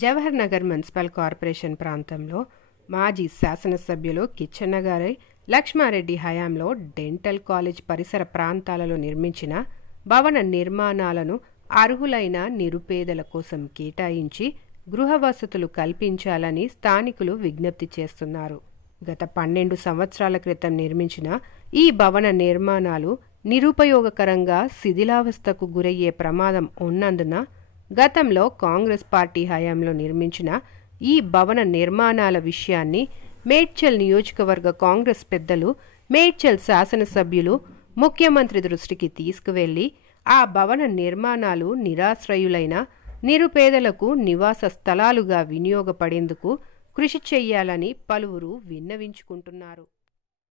Jawahar Nagar municipal corporation ప్రాంతంలో మాజీ శాసనసభ్యులు కిచ్చెన్నగారి లక్ష్మారెడ్డి హయాంలో డెంటల్ కాలేజ్ పరిసర ప్రాంతాలలో నిర్మించిన భవన నిర్మాణాలను అర్హులైన నిరుపేదల కోసం కేటాయించి గృహ వసతులు కల్పించాలని స్థానికులు విజ్ఞప్తి చేస్తున్నారు. గత 12 సంవత్సరాల క్రితం నిర్మించిన ఈ భవన నిర్మాణాలు నిరుపయోగకరంగా శిథిలావస్థకు గురయ్యే ప్రమాదం ఉన్నందున గతంలో కాంగ్రెస్ పార్టీ హయాంలో నిర్మించిన ఈ భవన నిర్మాణాల విషయాన్ని మేడ్చల్ నియోజకవర్గ కాంగ్రెస్ పెద్దలు, మేడ్చల్ శాసనసభ్యులు ముఖ్యమంత్రి దృష్టికి తీసుకువెళ్లి ఆ భవన నిర్మాణాలు నిరాశ్రయులైన నిరుపేదలకు నివాస స్థలాలుగా వినియోగపడేందుకు కృషి చేయాలని పలువురు విన్నవించుకుంటున్నారు.